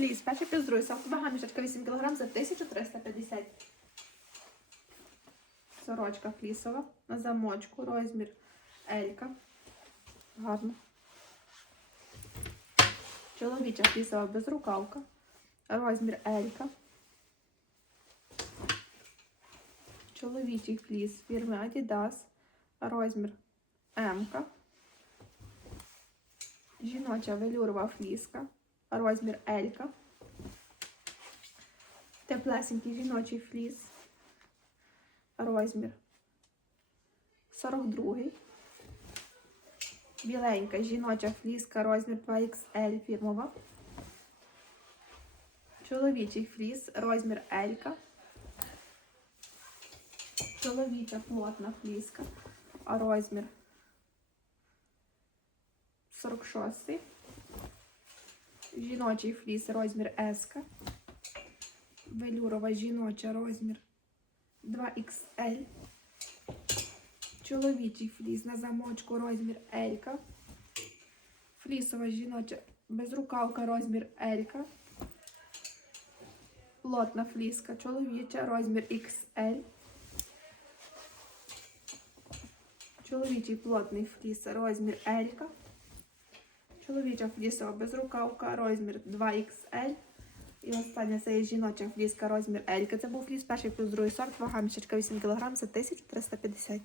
Ліс, перший плюс другий сорт. Мішечка 8 кг за 1350. Сорочка флісова на замочку, розмір Елька. Гарно. Чоловіча флісова безрукавка. Розмір Елька. Чоловічий фліс фірми Adidas. Розмір М. Жіноча велюрова фліска. Розмір Елька. Теплесенький жіночий фліс. Розмір 42. Біленька жіноча фліска, розмір 2XL фірмова. Чоловічий фліс, розмір Елька. Чоловіча плотна фліска, розмір 46. Жіночий фліс, розмір S. Велюрова жіноча розмір 2XL. Чоловічий фліс на замочку розмір L. Флісова жіноча безрукавка розмір L. Плотна фліска чоловіча розмір XL. Чоловічий плотний фліс розмір L. Чоловіча флісова безрукавка розмір 2XL. І остання це є жіноча фліска розмір L. Це був фліс перший плюс другий сорт, вага мішечка 8 кг за 1350.